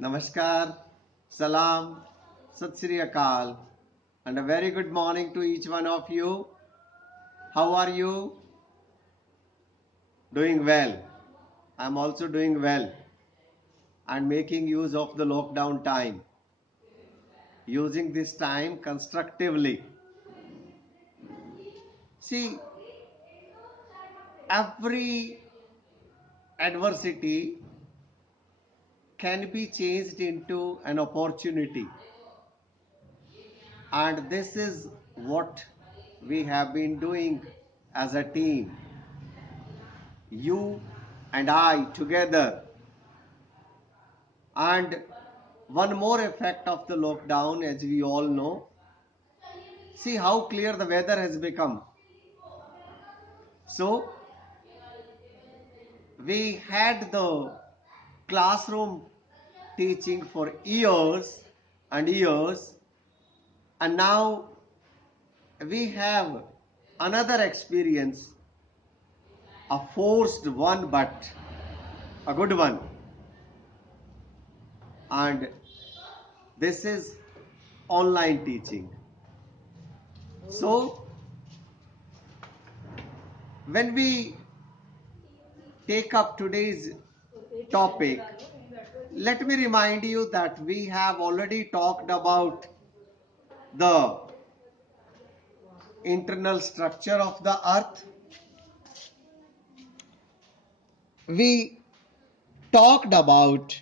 Namaskar, Salam, Sat Sri Akal, and a very good morning to each one of you. How are you? Doing well. I'm also doing well and making use of the lockdown time, using this time constructively. See, every adversity can be changed into an opportunity, and this is what we have been doing as a team, you and I together. And one more effect of the lockdown, as we all know, see how clear the weather has become. So, we had the classroom teaching for years and years, and now we have another experience, a forced one, but a good one. And this is online teaching. So, when we take up today's topic, let me remind you that we have already talked about the internal structure of the earth. We talked about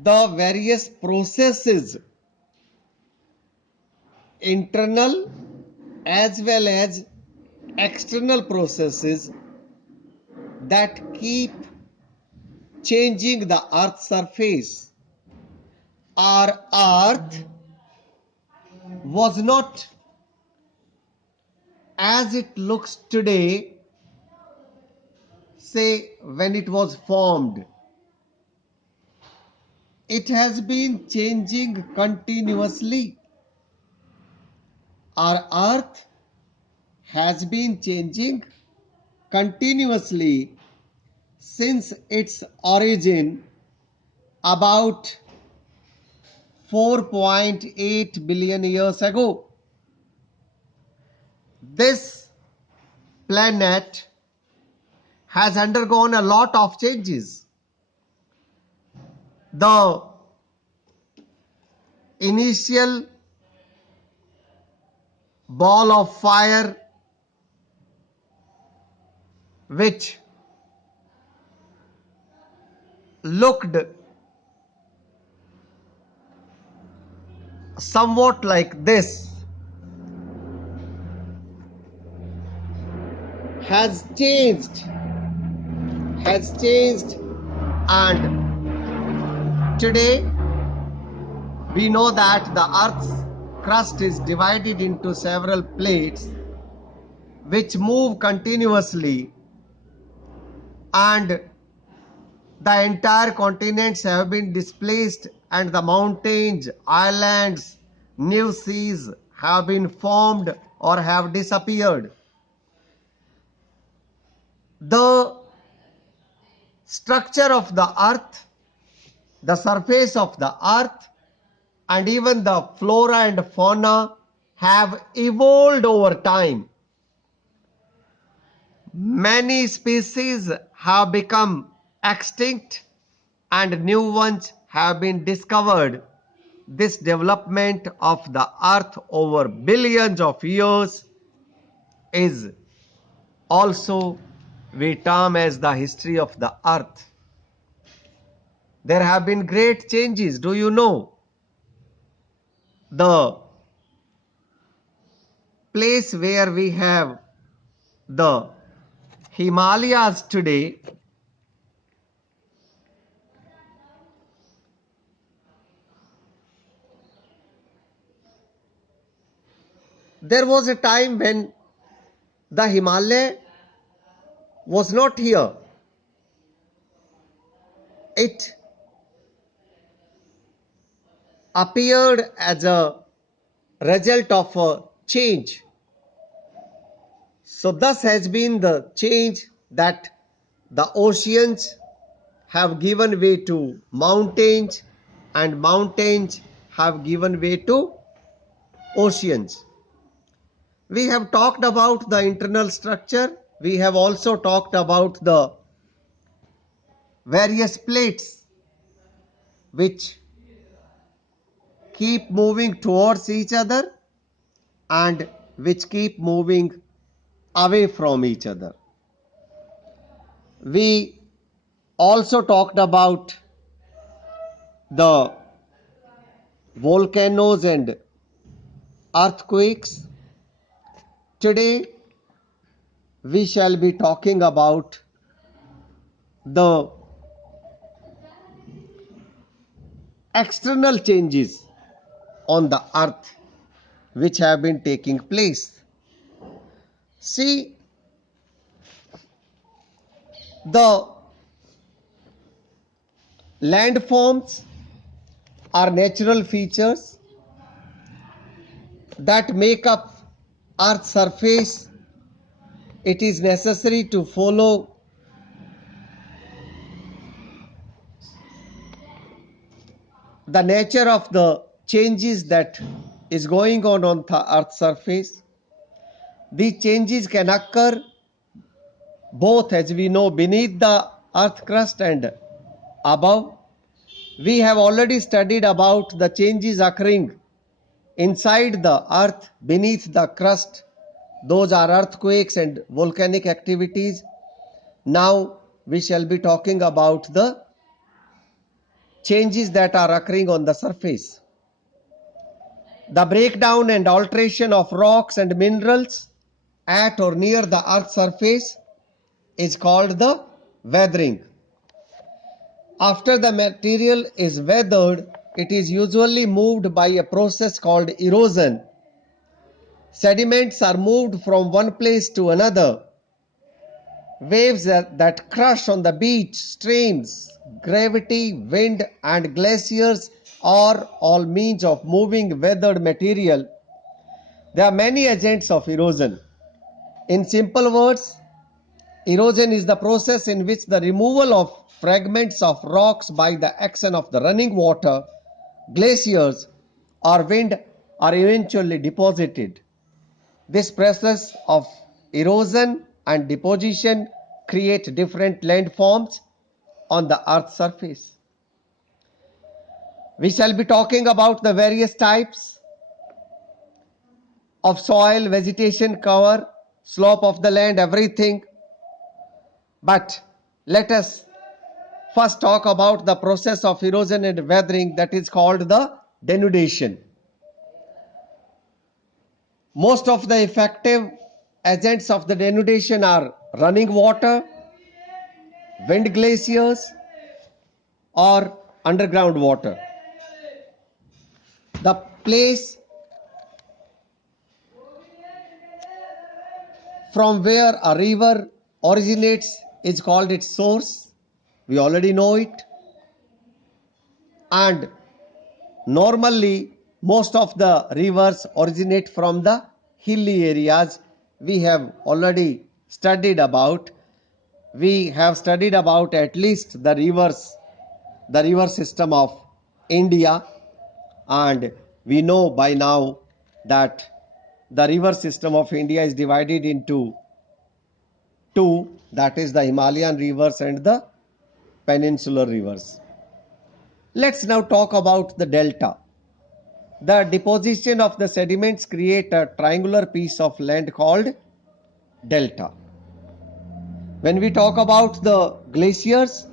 the various processes, internal as well as external processes, that keep changing the earth's surface. Our earth was not as it looks today, say when it was formed. It has been changing continuously. Our earth has been changing continuously since its origin about 4.8 billion years ago. This planet has undergone a lot of changes. The initial ball of fire, which looked somewhat like this, has changed, and today we know that the earth's crust is divided into several plates which move continuously, and the entire continents have been displaced, and the mountains, islands, new seas have been formed or have disappeared. The structure of the earth, the surface of the earth, and even the flora and fauna have evolved over time. Many species have become extinct and new ones have been discovered. This development of the earth over billions of years is also we term as the history of the earth. There have been great changes. Do you know? The place where we have the Himalayas today, there was a time when the Himalaya was not here. It appeared as a result of a change. So thus has been the change that the oceans have given way to mountains, and mountains have given way to oceans. We have talked about the internal structure. We have also talked about the various plates which keep moving towards each other and which keep moving away from each other. We also talked about the volcanoes and earthquakes. Today we shall be talking about the external changes on the earth which have been taking place. See, the landforms are natural features that make up earth's surface. It is necessary to follow the nature of the changes that is going on the earth's surface. These changes can occur both, as we know, beneath the earth crust and above. We have already studied about the changes occurring inside the earth, beneath the crust. Those are earthquakes and volcanic activities. Now we shall be talking about the changes that are occurring on the surface. The breakdown and alteration of rocks and minerals at or near the earth's surface is called the weathering. After the material is weathered, it is usually moved by a process called erosion. Sediments are moved from one place to another. Waves that crush on the beach, streams, gravity, wind, and glaciers are all means of moving weathered material. There are many agents of erosion. In simple words, erosion is the process in which the removal of fragments of rocks by the action of the running water, glaciers, or wind are eventually deposited. This process of erosion and deposition create different landforms on the earth's surface. We shall be talking about the various types of soil, vegetation, cover, slope of the land, everything. But let us first talk about the process of erosion and weathering, that is called the denudation. Most of the effective agents of the denudation are running water, wind glaciers, or underground water. The place from where a river originates is called its source. We already know it. And normally, most of the rivers originate from the hilly areas. We have already studied about. We have studied about at least the river system of India, and we know by now that the river system of India is divided into two, that is the Himalayan rivers and the peninsular rivers. Let's now talk about the delta. The deposition of the sediments create a triangular piece of land called delta. When we talk about the glaciers,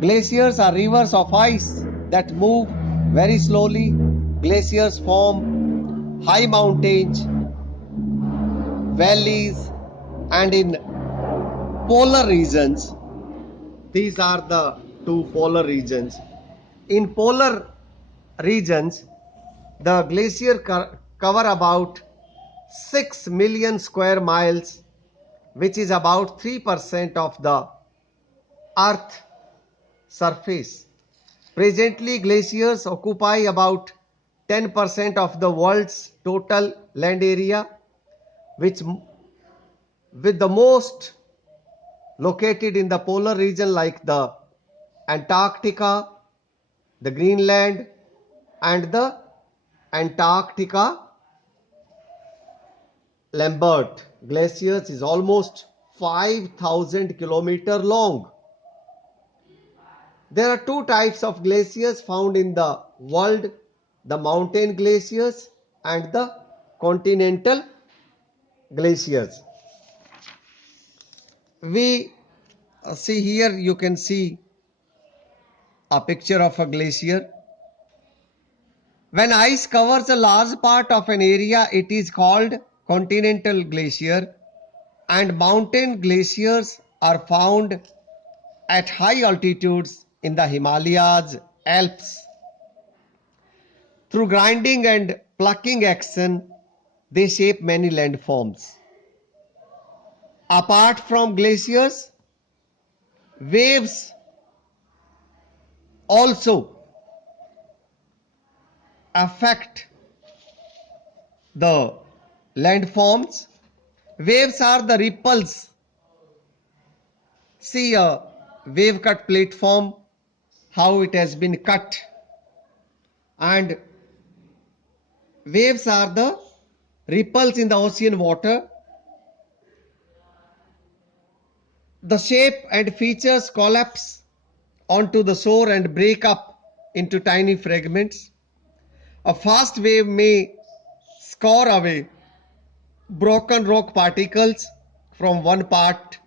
glaciers are rivers of ice that move very slowly. Glaciers form high mountains, valleys, and in polar regions. These are the two polar regions. In polar regions, the glacier cover about 6 million square miles, which is about 3% of the earth surface. Presently, glaciers occupy about 10% of the world's total land area, which with the most located in the polar region like the Antarctica, the Greenland, and the Antarctica Lambert glaciers is almost 5,000 kilometers long. There are two types of glaciers found in the world, the mountain glaciers and the continental glaciers. We see here, you can see a picture of a glacier. When ice covers a large part of an area, it is called continental glacier, and mountain glaciers are found at high altitudes in the Himalayas, Alps. Through grinding and plucking action, they shape many landforms. Apart from glaciers, waves also affect the landforms. Waves are the ripples. See a wave cut platform, how it has been cut, and waves are the ripples in the ocean water. The shape and features collapse onto the shore and break up into tiny fragments. A fast wave may score away broken rock particles from one part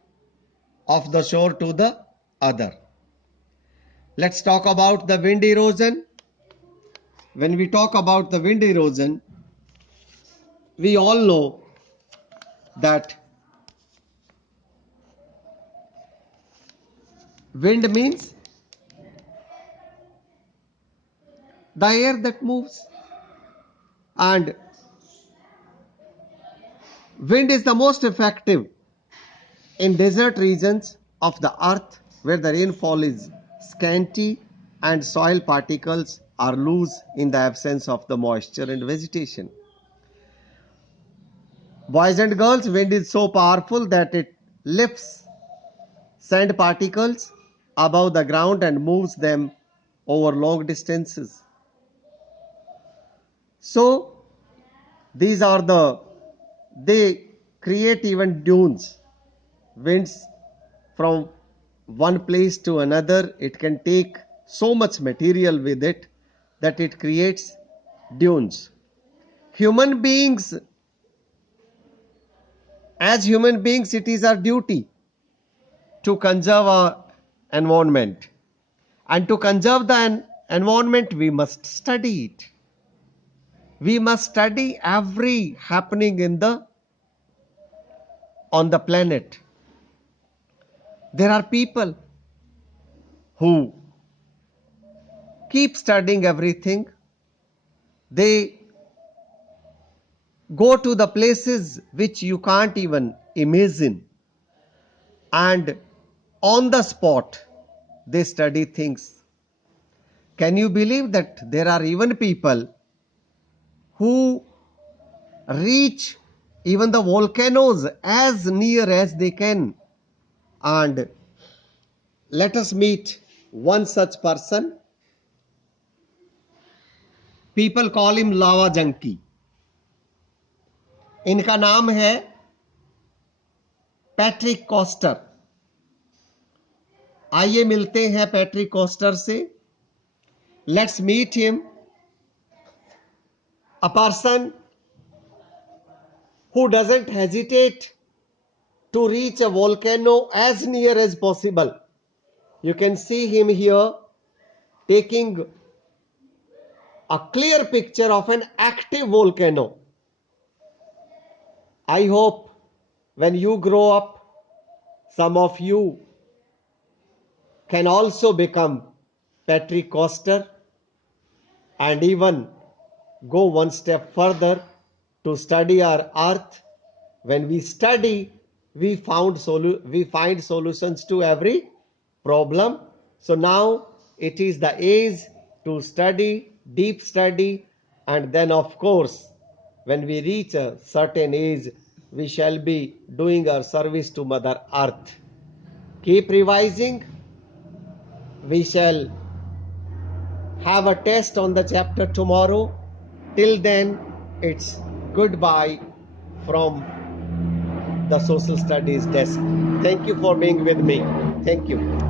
of the shore to the other. Let's talk about the wind erosion. When we talk about the wind erosion, we all know that wind means the air that moves, and wind is the most effective in desert regions of the earth where the rainfall is scanty and soil particles are loose in the absence of the moisture and vegetation. Boys and girls, wind is so powerful that it lifts sand particles above the ground and moves them over long distances. So they create even dunes. Winds from one place to another, it can take so much material with it that it creates dunes. Human beings, as human beings, it is our duty to conserve our environment. And to conserve the environment, we must study it. We must study every happening on the planet. There are people who keep studying everything. They go to the places which you can't even imagine, and on the spot they study things. Can you believe that there are even people who reach even the volcanoes as near as they can? And let us meet one such person. People call him lava junkie. इनका नाम है Patrick castor. आइए मिलते हैं Patrick castor से. Let's meet him. A person who doesn't hesitate to reach a volcano as near as possible. You can see him here taking a clear picture of an active volcano. I hope when you grow up, some of you can also become Patrick Coster and even go one step further to study our earth. When we study, we find solutions to every problem. So now it is the age to study, deep study, and then of course when we reach a certain age, we shall be doing our service to Mother Earth. Keep revising, We shall have a test on the chapter tomorrow. Till then, it's goodbye from the social studies desk. Thank you for being with me. Thank you.